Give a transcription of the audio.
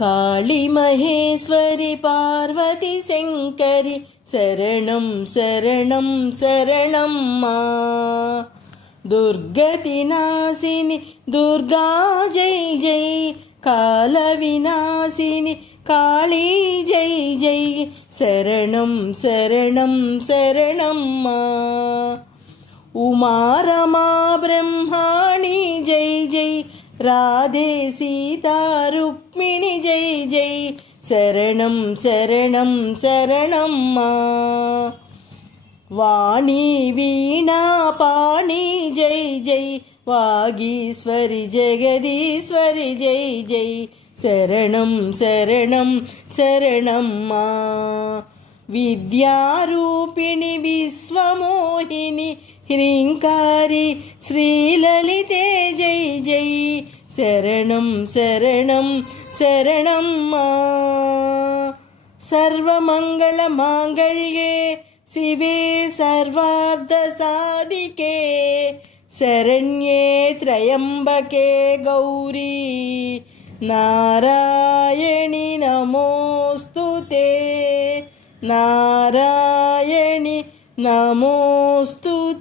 కాళి మహేశ్వరి పార్వతి శంకరి శరణం శరణం శరణం మా దుర్గతి నాశిని దుర్గా జై జై కాల వినాశిని కాళీ జై జై శరణం శరణం శరణం మా రాధే సీతా రుక్మిణి జై జై. శరణం శరణం శరణమ్మా. మా వాణి వీణా పాణి జై జై. వాగీశ్వరి జగదీశ్వరి జై జై. శరణం శరణం శరణమ్మా. విద్యారూపిణి విశ్వమోహిని హ్రీంకారి శ్రీలలితే ശരണം ശരണം ശരണം മാ. സർവമംഗളമാംഗള്യേ ശിവേ സർവാർദ്ധ സാധികേ ശരണ്യേ ത്രയംബകേ ഗൗരി. നാരായണി നമോസ്തു തേ. നാരായണി നമോസ്തു